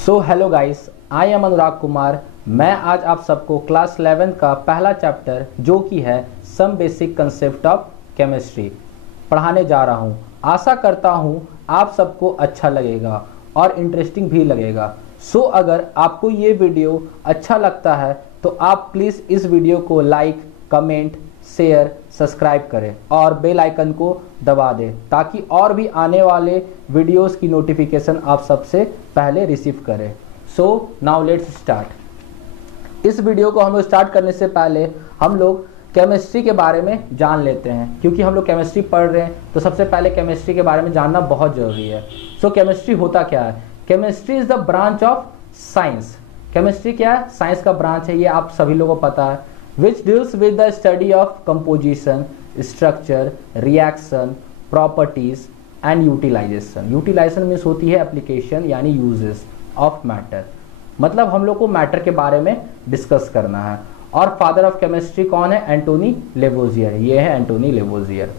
So hello guys, I am Anurag Kumar. मैं आज आप सबको क्लास 11 का पहला चैप्टर जो कि है some basic concept of chemistry पढ़ाने जा रहा हूं। आशा करता हूं आप सबको अच्छा लगेगा और इंटरेस्टिंग भी लगेगा। सो अगर आपको ये वीडियो अच्छा लगता है तो आप प्लीज़ इस वीडियो को लाइक, कमेंट, शेयर, सब्सक्राइब करें और बेल आइकन को दबा दें ताकि और भी आने वाले वीडियोस की नोटिफिकेशन आप सबसे पहले रिसीव करें। So now let's start. इस वीडियो को हम लोग स्टार्ट करने से पहले हम लोग केमिस्ट्री के बारे में जान लेते हैं, क्योंकि हम लोग केमिस्ट्री पढ़ रहे हैं तो सबसे पहले केमिस्ट्री के बारे में जानना बहुत जरूरी है। सो केमिस्ट्री होता क्या है? Chemistry is the branch of science. Chemistry क्या है? साइंस का ब्रांच है, ये आप सभी लोगों को पता है। which deals with the study of composition, structure, reaction, properties and utilization. utilization means होती है application यानी uses of matter। मतलब हम लोग को मैटर के बारे में डिस्कस करना है। और फादर ऑफ केमिस्ट्री कौन है? एंटोनी लेवोजियर। ये है एंटोनी लेवोजियर।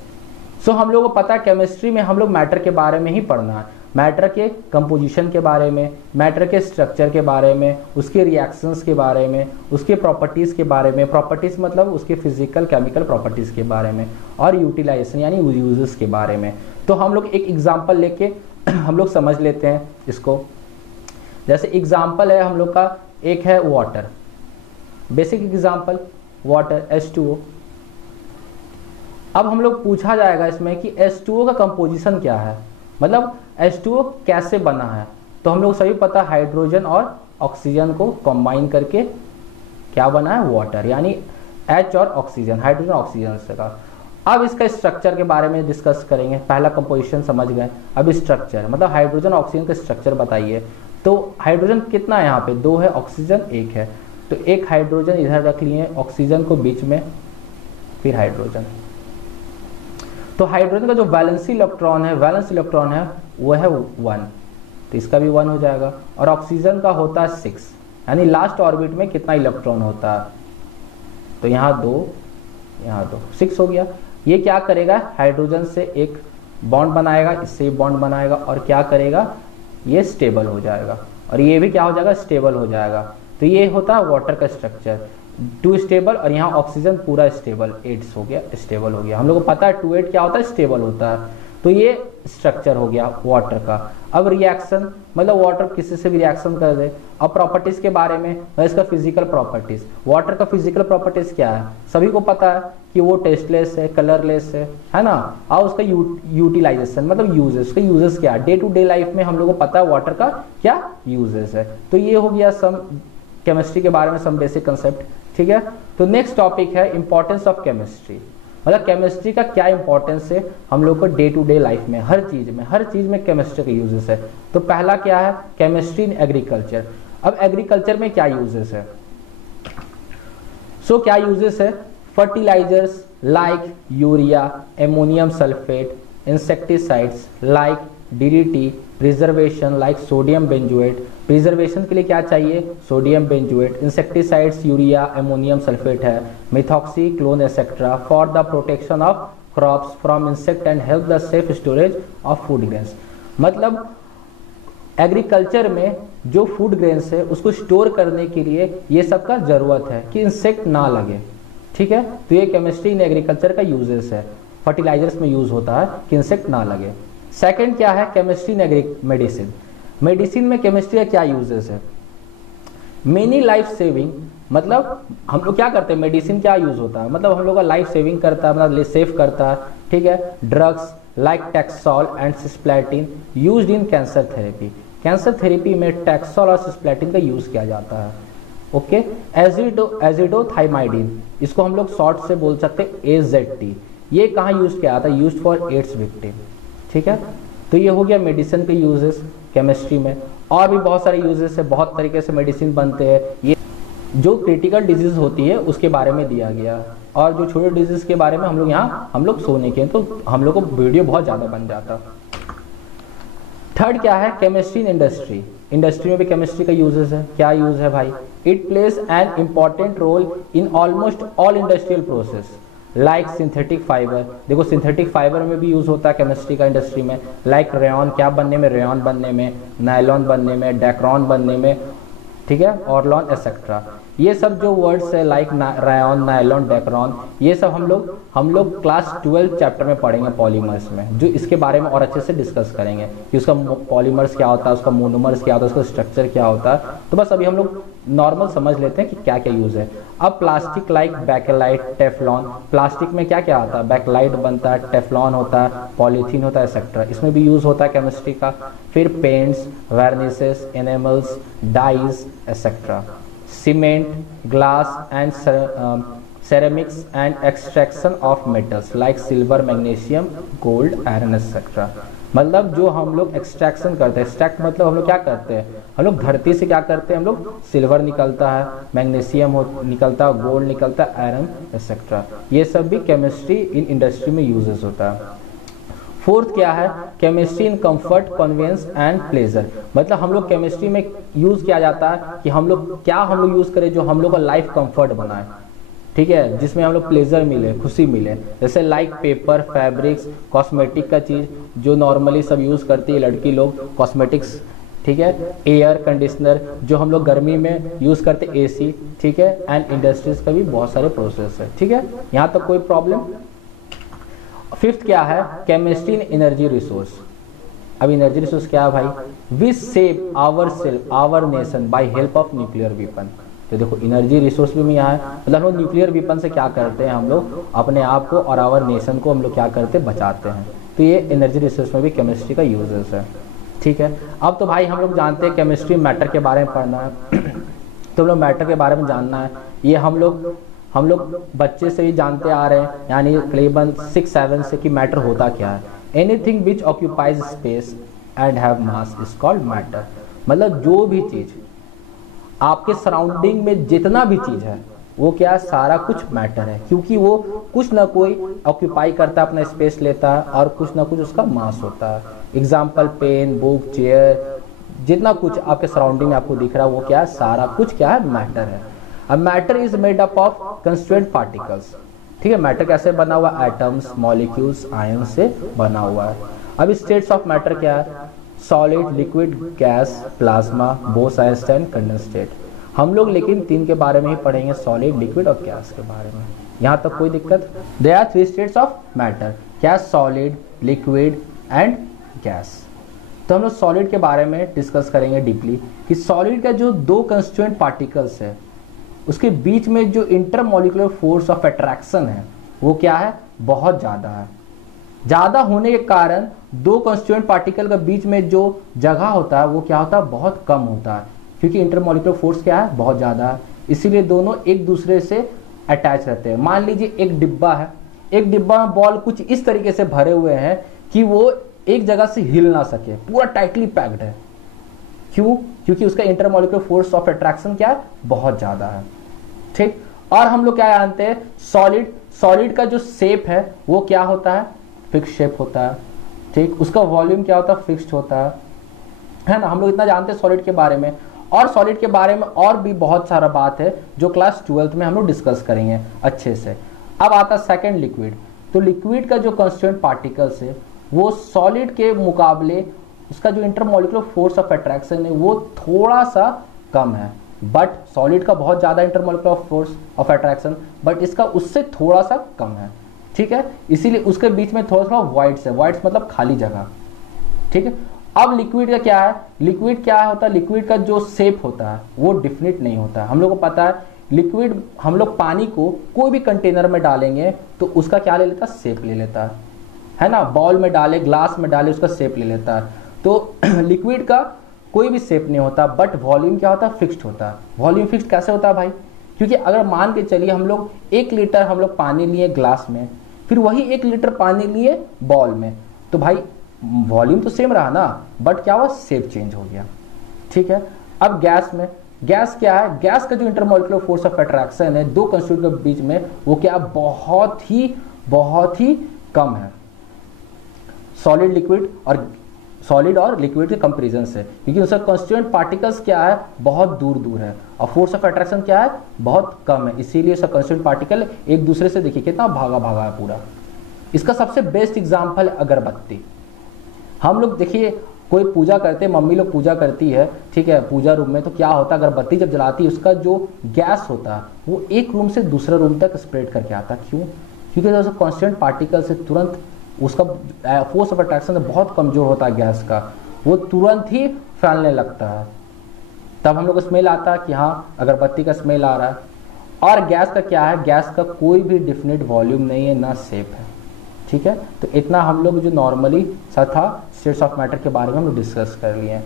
सो हम लोग को पता है केमिस्ट्री में हम लोग मैटर के बारे में ही पढ़ना है। मैटर के कंपोजिशन के बारे में, मैटर के स्ट्रक्चर के बारे में, उसके रिएक्शंस के बारे में, उसके प्रॉपर्टीज़ के बारे में, प्रॉपर्टीज़ मतलब उसके फिजिकल केमिकल प्रॉपर्टीज़ के बारे में, और यूटिलाइजेशन यानी यूजेस के बारे में। तो हम लोग एक एग्जांपल लेके हम लोग समझ लेते हैं इसको। जैसे एग्जांपल है हम लोग का, एक है water. Basic example water H2O। अब हम लोग पूछा जाएगा इसमें कि H2O का कंपोजिशन क्या है, मतलब H2O कैसे बना है। तो हम लोग सभी पता हाइड्रोजन और ऑक्सीजन को कंबाइन करके क्या बना है? वाटर, यानी H और ऑक्सीजन, हाइड्रोजन ऑक्सीजन से का। अब इसका स्ट्रक्चर के बारे में डिस्कस करेंगे। पहला कंपोजिशन समझ गए, अब स्ट्रक्चर मतलब हाइड्रोजन ऑक्सीजन का स्ट्रक्चर बताइए। तो हाइड्रोजन कितना है? यहाँ पे 2 है, ऑक्सीजन 1 है। तो एक हाइड्रोजन इधर रख लिए, ऑक्सीजन को बीच में, फिर हाइड्रोजन। तो हाइड्रोजन का जो वैलेंसी इलेक्ट्रॉन है, वो है 1, तो इसका भी 1 हो जाएगा। और ऑक्सीजन का होता है 6, यानी लास्ट ऑर्बिट में कितना इलेक्ट्रॉन होता है? तो यहाँ 2, यहाँ 2, 6 हो गया। ये क्या करेगा? हाइड्रोजन से एक बॉन्ड बनाएगा, इससे बॉन्ड बनाएगा, और क्या करेगा? ये स्टेबल हो जाएगा, और ये भी क्या हो जाएगा? स्टेबल हो जाएगा। तो ये होता है वाटर का स्ट्रक्चर, 2 स्टेबल, और यहाँ ऑक्सीजन पूरा स्टेबल, 8 हो गया, स्टेबल हो गया। हम लोग को पता है 2 8 क्या होता है? स्टेबल होता है। तो ये स्ट्रक्चर हो गया वाटर का। अब रिएक्शन मतलब वाटर किसी से भी रिएक्शन कर दे। अब प्रॉपर्टीज के बारे में, इसका फिजिकल प्रॉपर्टीज। वाटर का फिजिकल प्रॉपर्टीज क्या है? सभी को पता है कि वो टेस्टलेस है, कलरलेस है ना। और उसका यूटिलाइजेशन मतलब यूजेस, उसका यूजेस क्या है? डे टू डे लाइफ में हम लोग को पता है वाटर का क्या यूजेस है। तो ये हो गया सम केमिस्ट्री के बारे में सम बेसिक कंसेप्ट, ठीक है। तो नेक्स्ट टॉपिक है इंपॉर्टेंस ऑफ केमिस्ट्री, मतलब केमिस्ट्री का क्या इंपॉर्टेंस है हम लोग को डे टू डे लाइफ में, हर चीज में केमिस्ट्री का यूजेस है। तो पहला क्या है? Chemistry in agriculture. अब एग्रीकल्चर में क्या यूजेस है? क्या यूजेस है? Fertilizers like urea, ammonium sulphate, insecticides like DDT, preservation like sodium benzoate. Preservation के लिए क्या चाहिए? Sodium benzoate. Insecticides urea, ammonium sulphate है, methoxychlor etcetera for the protection of crops from insect and help the safe storage of food grains. मतलब agriculture में जो food grains है उसको स्टोर करने के लिए ये सब का जरूरत है कि इंसेक्ट ना लगे, ठीक है। तो ये केमिस्ट्री इन एग्रीकल्चर का यूजेस है। फर्टिलाइजर्स में यूज होता है कि इंसेक्ट ना लगे। सेकंड क्या है? केमिस्ट्री इन मेडिसिन। मेडिसिन में केमिस्ट्री का क्या यूजेस है? मेनी लाइफ सेविंग, मतलब हम लोग क्या करते हैं? मेडिसिन क्या यूज होता है? मतलब हम लोग का लाइफ सेविंग करता है, मतलब सेव करता है, ठीक है। Drugs like taxol and cisplatin used in cancer therapy. Cancer therapy में टैक्सोल और सिस्प्लेटिन का यूज किया जाता है, ओके। एजिडोथाइमाइडिन, इसको हम लोग शॉर्ट से बोल सकते हैं AZT। ये कहाँ यूज किया जाता है? यूज फॉर एड्स विक्टिम, ठीक है। तो ये हो गया मेडिसिन के यूजेस केमिस्ट्री में। और भी बहुत सारे यूजेस है, बहुत तरीके से मेडिसिन बनते हैं। ये जो क्रिटिकल डिजीज होती है उसके बारे में दिया गया, और जो छोटे डिजीज के बारे में हम लोग सोने के, तो हम लोग को वीडियो बहुत ज्यादा बन जाता। थर्ड क्या है? Chemistry in industry. इंडस्ट्री में भी केमिस्ट्री का यूजेस है। क्या यूज है भाई? It plays an important role in almost all industrial process. Like synthetic fibre, देखो सिंथेटिक फाइबर में भी यूज होता है केमिस्ट्री का इंडस्ट्री में, लाइक रेयॉन, क्या बनने में, रेयॉन बनने में, नायलॉन बनने में, डेक्रॉन बनने में, ठीक है, ऑर्लॉन एक्सेट्रा। ये सब जो वर्ड्स है लाइक रायन, नायलॉन, डेक्रॉन, ये सब हम लोग क्लास 12 चैप्टर में पढ़ेंगे पॉलीमर्स में, जो इसके बारे में और अच्छे से डिस्कस करेंगे कि उसका पॉलीमर्स क्या होता है, उसका मोनोमर्स क्या होता है, उसका स्ट्रक्चर क्या होता है। तो बस अभी हम लोग नॉर्मल समझ लेते हैं कि क्या क्या यूज है। अब plastic like Bakelite, Teflon, plastic में क्या क्या आता है, बैकलाइट बनता है, टेफ्लॉन होता है, पॉलीथीन होता है एक्सेट्रा, इसमें भी यूज होता है केमिस्ट्री का। फिर paints, varnishes, enamels, dyes etcetera, cement, glass and ceramics and extraction of metals like silver, magnesium, gold, iron etc। मतलब जो हम लोग एक्सट्रैक्शन करते हैं, एक्सट्रैक्ट मतलब हम लोग क्या करते हैं, हम लोग धरती से क्या करते हैं, हम लोग सिल्वर निकलता है, मैग्नीशियम निकलता है, गोल्ड निकलता है, आयरन एक्सेट्रा, ये सब भी केमिस्ट्री इन इंडस्ट्री में यूजेस होता है। फोर्थ क्या है, chemistry in comfort, convenience and pleasure, मतलब हम लोग केमिस्ट्री में यूज किया जाता है कि हम लोग यूज करें जो हम लोग का लाइफ कंफर्ट बनाए, ठीक है, जिसमें हम लोग प्लेजर मिले, खुशी मिले, जैसे लाइक पेपर, फैब्रिक्स, कॉस्मेटिक का चीज जो नॉर्मली सब यूज करती है लड़की लोग, कॉस्मेटिक्स, ठीक है, एयर कंडीशनर जो हम लोग गर्मी में यूज करते हैं, एसी, ठीक है, एंड इंडस्ट्रीज का भी बहुत सारे प्रोसेस है, ठीक है, यहाँ तक कोई प्रॉब्लम। फिफ्थ क्या है, केमिस्ट्री इन एनर्जी रिसोर्स। अब एनर्जी रिसोर्स क्या है भाई, we save our self, our nation by help of nuclear weapon. तो देखो एनर्जी रिसोर्स भी यहाँ है, मतलब हम लोग न्यूक्लियर वेपन से क्या करते हैं, हम लोग अपने आप को और आवर नेशन को हम लोग क्या करते हैं, बचाते हैं। तो ये एनर्जी रिसोर्स में भी केमिस्ट्री का यूजेस है, ठीक है। अब तो भाई हम लोग जानते हैं केमिस्ट्री मैटर के बारे में पढ़ना है तो हम लोग मैटर के बारे में जानना है, ये हम लोग बच्चे से ही जानते आ रहे हैं, यानी करीबन 6-7 से कि मैटर होता क्या है। Anything which occupies space and have mass is called matter, मतलब जो भी चीज आपके सराउंडिंग में जितना भी चीज है वो क्या है, सारा कुछ मैटर है, क्योंकि वो कुछ ना कोई ऑक्यूपाई करता है, अपना स्पेस लेता है और कुछ ना कुछ उसका मास होता है। एग्जाम्पल पेन, बुक, चेयर, जितना कुछ आपके सराउंडिंग में आपको दिख रहा है वो क्या है, सारा कुछ क्या है, मैटर है। अब matter is made up of constituent particles, ठीक है, मैटर कैसे बना हुआ, एटम्स, मॉलिक्यूल्स, आयन से बना हुआ है। अब स्टेट्स ऑफ मैटर क्या है, solid, liquid, gas, plasma, Bose Einstein and condensed. हम लोग लेकिन 3 के बारे में ही पढ़ेंगे, सॉलिड, लिक्विड और गैस के बारे में। यहाँ तक कोई दिक्कत, there are 3 states of matter, क्या, सॉलिड, लिक्विड एंड गैस। तो हम लोग सॉलिड के बारे में डिस्कस करेंगे डीपली कि सॉलिड का जो 2 कंस्टिट्यूएंट पार्टिकल्स है उसके बीच में जो इंटरमॉलिक्यूलर फोर्स ऑफ अट्रैक्शन है वो क्या है, बहुत ज्यादा है। ज्यादा होने के कारण 2 कंस्टिट्यूएंट पार्टिकल के बीच में जो जगह होता है वो क्या होता है, बहुत कम होता है, क्योंकि इंटरमॉलिक्यूलर फोर्स क्या है, बहुत ज्यादा है, इसीलिए दोनों एक दूसरे से अटैच रहते हैं। मान लीजिए एक डिब्बा है, एक डिब्बा में बॉल कुछ इस तरीके से भरे हुए हैं कि वो एक जगह से हिल ना सके, पूरा टाइटली पैक्ड है। क्यों, क्योंकि उसका इंटरमॉलिक्यूलर फोर्स ऑफ अट्रैक्शन क्या है, बहुत ज्यादा है, ठीक। और हम लोग क्या जानते हैं, सॉलिड का जो शेप है वो क्या होता है, फिक्स शेप होता है, ठीक। उसका वॉल्यूम क्या होता है, फिक्स्ड होता है ना। हम लोग इतना जानते हैं सॉलिड के बारे में, और सॉलिड के बारे में और भी बहुत सारा बात है जो क्लास 12th में हम लोग डिस्कस करेंगे अच्छे से। अब आता है सेकंड, लिक्विड। तो लिक्विड का जो कंस्टिट्यूएंट पार्टिकल्स है वो सॉलिड के मुकाबले उसका जो इंटरमॉलिक्यूलर फोर्स ऑफ अट्रैक्शन है वो थोड़ा सा कम है, बट सॉलिड का बहुत ज्यादा intermolecular force of attraction, but इसका उससे थोड़ा सा कम है, ठीक है। इसीलिए उसके बीच में थोड़ा थोड़ा वॉइड्स है, वॉइड्स मतलब खाली जगह, ठीक है। अब लिक्विड का क्या है, लिक्विड क्या होता है, लिक्विड का जो शेप होता है वो डिफिनिट नहीं होता है। हम लोग को पता है लिक्विड, हम लोग पानी को कोई भी कंटेनर में डालेंगे तो उसका क्या ले लेता है, शेप ले लेता है ना। बॉल में डाले, ग्लास में डाले, उसका शेप ले लेता है। तो लिक्विड का कोई भी शेप नहीं होता, बट वॉल्यूम क्या होता है, फिक्स्ड होता है। वॉल्यूम फिक्स्ड कैसे होता है भाई, क्योंकि अगर मान के चलिए हम लोग 1 लीटर हम लोग पानी लिए ग्लास में, फिर वही 1 लीटर पानी लिए बॉल में, तो भाई वॉल्यूम तो सेम रहा ना, बट क्या हुआ, शेप चेंज हो गया, ठीक है। अब गैस में, गैस क्या है, गैस का जो इंटरमॉलिक्यूलर फोर्स ऑफ अट्रैक्शन है 2 कंस्टिट्यूएंट के बीच में वो क्या बहुत ही कम है। सॉलिड, लिक्विड और सॉलिड और लिक्विड के कंपेरिजन से, क्योंकि उसका कॉन्स्टिट्यूएंट पार्टिकल्स क्या है, बहुत दूर दूर है, और फोर्स ऑफ अट्रैक्शन क्या है, बहुत कम है, इसीलिए उसका कॉन्स्टिट्यूएंट पार्टिकल एक दूसरे से देखिए कितना भागा भागा है पूरा। इसका सबसे बेस्ट एग्जाम्पल है अगरबत्ती। हम लोग देखिए कोई पूजा करते हैं, मम्मी लोग पूजा करती है, ठीक है, पूजा रूम में, तो क्या होता है, अगरबत्ती जब जलाती है उसका जो गैस होता है वो एक रूम से दूसरे रूम तक स्प्रेड करके आता है। क्यों? क्योंकि कॉन्स्टेंट पार्टिकल से तुरंत उसका फोर्स ऑफ अट्रैक्शन बहुत कमजोर होता है गैस का, वो तुरंत ही फैलने लगता है। तब हम लोग को स्मेल आता है कि हाँ अगरबत्ती का स्मेल आ रहा है। और गैस का क्या है, गैस का कोई भी डिफिनिट वॉल्यूम नहीं है, ना शेप है, ठीक है। तो इतना हम लोग जो नॉर्मली था स्टेट्स ऑफ मैटर के बारे में हम लोग डिस्कस कर लिए हैं,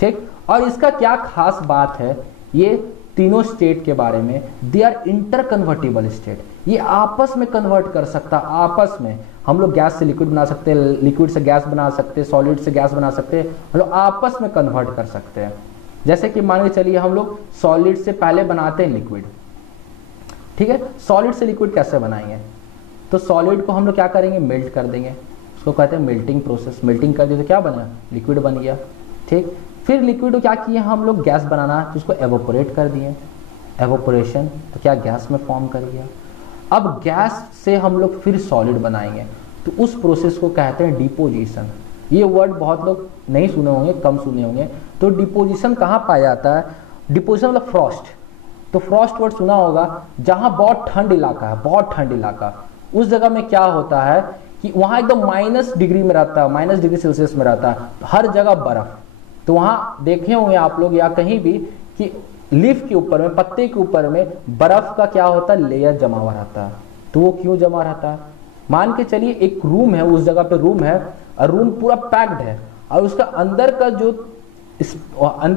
ठीक। और इसका क्या खास बात है, ये तीनों स्टेट के बारे में, they are interconvertible state, ये आपस में कन्वर्ट कर सकता, आपस में हम लोग गैस से लिक्विड बना सकते हैं, लिक्विड से गैस बना सकते हैं, सॉलिड से गैस बना सकते हैं, हम लोग आपस में कन्वर्ट कर सकते हैं। जैसे कि मान के चलिए हम लोग सॉलिड से पहले बनाते हैं लिक्विड, ठीक है। सॉलिड से लिक्विड कैसे बनाएंगे, तो सॉलिड को हम लोग क्या करेंगे, मेल्ट कर देंगे, उसको कहते हैं मेल्टिंग प्रोसेस। मेल्टिंग कर दिया तो क्या बना, लिक्विड बन गया, ठीक। फिर लिक्विड को क्या किया हम लोग, गैस बनाना, तो उसको एवोपोरेट कर दिए, एवोपोरेशन, तो क्या गैस में फॉर्म कर गया। अब गैस से हम लोग फिर सॉलिड बनाएंगे, तो उस प्रोसेस को कहते हैं डिपोजिशन। ये वर्ड बहुत लोग नहीं सुने होंगे, कम सुने होंगे। तो डिपोजिशन कहाँ पाया जाता है, डिपोजिशन मतलब फ्रॉस्ट, तो फ्रॉस्ट वर्ड सुना होगा, जहां बहुत ठंड इलाका है, बहुत ठंड इलाका, उस जगह में क्या होता है कि वहां एकदम -डिग्री में रहता है, -डिग्री सेल्सियस में रहता है, हर जगह बर्फ। तो वहां देखे होंगे आप लोग या कहीं भी कि लीफ के ऊपर में, पत्ते के ऊपर में बर्फ का क्या होता है, लेयर जमा हुआ रहता है। तो वो क्यों जमा रहता है, मान के चलिए एक रूम है, उस जगह पे रूम है और रूम पूरा पैक्ड है, और उसका अंदर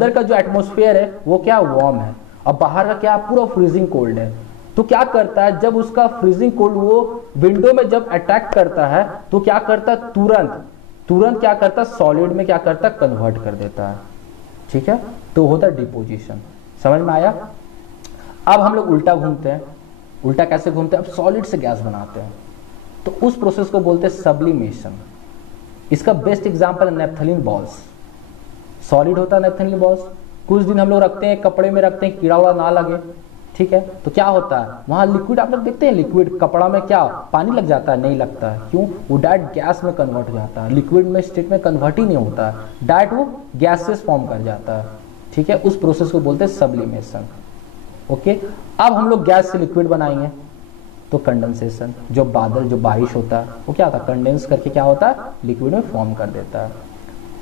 का जो एटमोस्फेयर है वो क्या वार्म है, और बाहर का क्या पूरा फ्रीजिंग कोल्ड है। तो क्या करता है, जब उसका फ्रीजिंग कोल्ड वो विंडो में जब अटैक करता है, तो क्या करता है, तुरंत क्या करता है, सॉलिड में क्या करता है, कन्वर्ट कर देता है, ठीक है। तो होता है डिपोजिशन। समझ में आया। अब हम लोग उल्टा घूमते हैं, उल्टा कैसे घूमते हैं, अब सॉलिड से गैस बनाते हैं, तो उस प्रोसेस को बोलते हैं सब्लिमेशन। इसका बेस्ट एग्जांपल है नेफ्थलीन बॉल्स। सॉलिड होता है नेफ्थलीन बॉल्स, कुछ दिन हम लोग रखते हैं, कपड़े में रखते हैं, कीड़ा उड़ा ना लगे, ठीक है। तो क्या होता है, वहां लिक्विड आप लोग देखते हैं, लिक्विड कपड़ा में क्या पानी लग जाता है, नहीं लगता है, क्यों, वो डायरेक्ट गैस में कन्वर्ट हो जाता है, लिक्विड में स्टेट में कन्वर्ट ही नहीं होता है, डायरेक्ट वो गैसेस फॉर्म कर जाता है, ठीक है। उस प्रोसेस को बोलते हैं सब्लिमेशन, ओके। अब हम लोग गैस से लिक्विड बनाएंगे, तो कंडेंसेशन, जो बादल, जो बारिश होता है वो क्या होता है, कंडेंस करके क्या होता है, लिक्विड में फॉर्म कर देता है।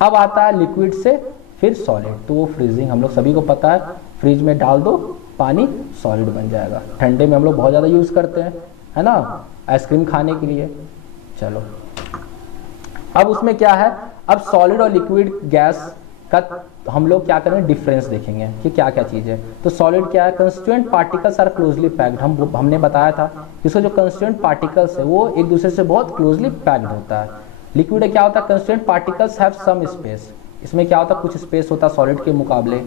अब आता है लिक्विड से फिर सॉलिड, तो वो फ्रीजिंग, हम लोग सभी को पता है, फ्रिज में डाल दो पानी, सॉलिड बन जाएगा। ठंडे में हम लोग बहुत ज्यादा यूज करते हैं, है ना, आइसक्रीम खाने के लिए। चलो अब उसमें क्या है, अब सॉलिड और लिक्विड गैस का हम लोग क्या करेंगे, डिफरेंस देखेंगे कि क्या क्या चीज है। तो सॉलिड क्या है, constituent particles are closely packed, हमने बताया था कि उसका जो कंस्टिट्यूएंट पार्टिकल्स है वो एक दूसरे से बहुत क्लोजली पैक्ड होता है। लिक्विड में क्या होता है, constituent particles have some space, इसमें क्या होता है, कुछ स्पेस होता है सॉलिड के मुकाबले।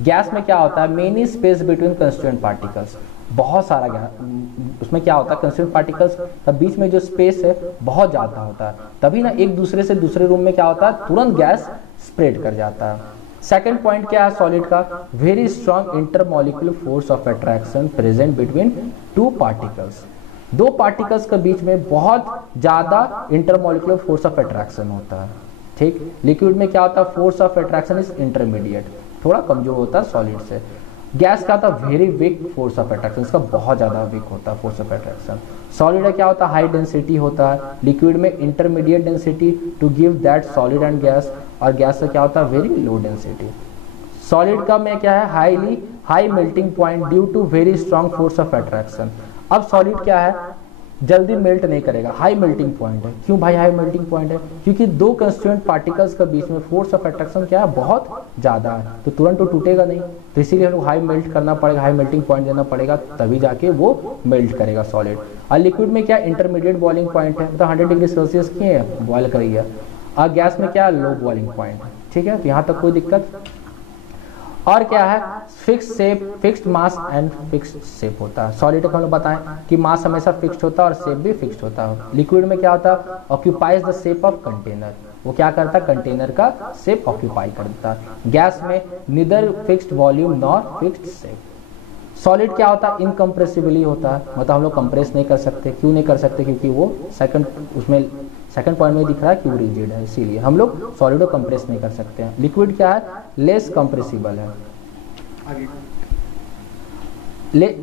गैस में क्या होता है, many space between constituent particles, बहुत सारा गैस, उसमें क्या होता है, कंस्टिट्यूएंट पार्टिकल्स का बीच में जो स्पेस है बहुत ज्यादा होता है, तभी ना एक दूसरे से दूसरे रूम में क्या होता है, तुरंत गैस स्प्रेड कर जाता है। सेकंड पॉइंट क्या है सॉलिड का, very strong intermolecular force of attraction present between two particles, दो पार्टिकल्स के बीच में बहुत ज्यादा इंटरमॉलिक्यूलर फोर्स ऑफ अट्रैक्शन होता है, ठीक। लिक्विड में क्या होता है, force of attraction is intermediate, थोड़ा कमजोर होता है सॉलिड से। गैस का था very weak force of attraction, इसका बहुत ज्यादा वीक होता है फोर्स ऑफ अट्रैक्शन। सॉलिड में क्या होता है, हाई डेंसिटी होता है, लिक्विड में intermediate density to give that solid and gas, और गैस से क्या होता है, वेरी लो डेंसिटी। सॉलिड का में क्या है, high melting point due to very strong force of attraction. अब सॉलिड क्या है, जल्दी मेल्ट नहीं करेगा, हाई मेल्टिंग पॉइंट है। क्यों भाई हाई मेल्टिंग पॉइंट है, क्योंकि दो कंस्टिट्यूएंट पार्टिकल्स के बीच में फोर्स ऑफ अट्रैक्शन क्या है, बहुत ज्यादा है, तो तुरंत तो टूटेगा नहीं, तो इसीलिए हमको हाई मेल्ट करना पड़ेगा, हाई मेल्टिंग पॉइंट देना पड़ेगा, तभी जाके वो मेल्ट करेगा सॉलिड। और लिक्विड में क्या इंटरमीडिएट बॉइलिंग पॉइंट है, तो 100 डिग्री सेल्सियस की है बॉयल करेगी, और गैस में क्या लो बॉइलिंग पॉइंट है, ठीक है। तो यहाँ तक कोई दिक्कत। और क्या है, fix shape, fixed mass and fixed shape होता है। सॉलिड को हम लोग बताएं कि मास हमेशा फिक्स्ड होता है और शेप भी फिक्स्ड होता है। लिक्विड में क्या होता है, occupies the shape of container, वो क्या करता है, कंटेनर का शेप ऑक्यूपाई करता है। गैस में neither fixed volume nor fixed shape. Solid क्या होता है, इनकम्प्रेसिबली होता है, मतलब हम लोग कंप्रेस नहीं कर सकते। क्यों नहीं कर सकते, क्योंकि वो सेकंड पॉइंट में दिख रहा है कि वो रिजिड है, इसीलिए हम लोग सॉलिड को कंप्रेस नहीं कर सकते हैं। लिक्विड क्या है, लेस कंप्रेसिबल है।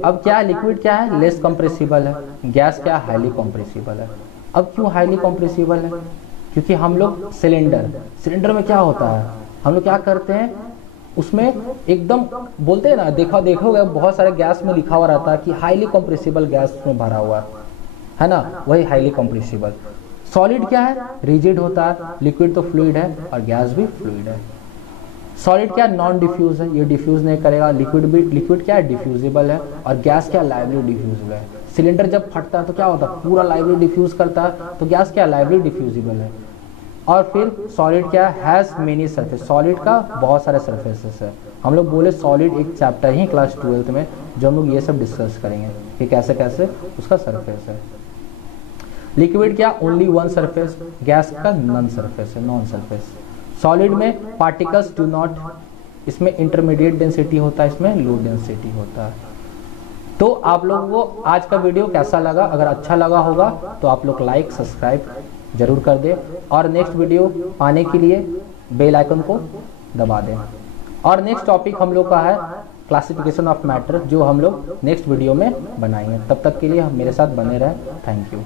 अब क्या है, लिक्विड क्या है, लेस कंप्रेसिबल है। गैस क्या है, हाईली कंप्रेसिबल है। अब क्यों हाईली कंप्रेसिबल है, क्योंकि हम लोग सिलेंडर में क्या होता है, हम लोग क्या करते हैं, उसमें एकदम बोलते हैं ना, देखोगे बहुत सारे गैस में लिखा हुआ रहता है कि हाईली कंप्रेसिबल गैस में भरा हुआ है ना, वही हाईली कंप्रेसिबल। सॉलिड क्या है, रिजिड होता है। लिक्विड तो फ्लूइड है और गैस भी फ्लूइड है। सॉलिड क्या, नॉन डिफ्यूज है, ये डिफ्यूज नहीं करेगा। लिक्विड क्या है, डिफ्यूजिबल है। और गैस क्या, लाइवली डिफ्यूजिबल है। सिलेंडर जब फटता है तो क्या होता है, पूरा लाइवली डिफ्यूज करता है, तो गैस क्या, लाइवली डिफ्यूजिबल है। और फिर सॉलिड क्या हैज मेनी सरफेस, सॉलिड का बहुत सारे सरफेसेस है। हम लोग बोले सॉलिड एक चैप्टर ही क्लास 12th में जो हम लोग ये सब डिस्कस करेंगे कि कैसे कैसे उसका सरफेस है। लिक्विड क्या, ओनली वन सरफेस। गैस का नॉन सरफेस है, नॉन सरफेस। सॉलिड में पार्टिकल्स डू नॉट, इसमें इंटरमीडिएट डेंसिटी होता है, इसमें लो डेंसिटी होता है। तो आप लोगों को आज का वीडियो कैसा लगा, अगर अच्छा लगा होगा तो आप लोग लाइक सब्सक्राइब जरूर कर दें, और नेक्स्ट वीडियो पाने के लिए बेल आइकन को दबा दें। और नेक्स्ट टॉपिक हम लोग का है क्लासिफिकेशन ऑफ मैटर, जो हम लोग नेक्स्ट वीडियो में बनाएंगे। तब तक के लिए मेरे साथ बने रहें। Thank you.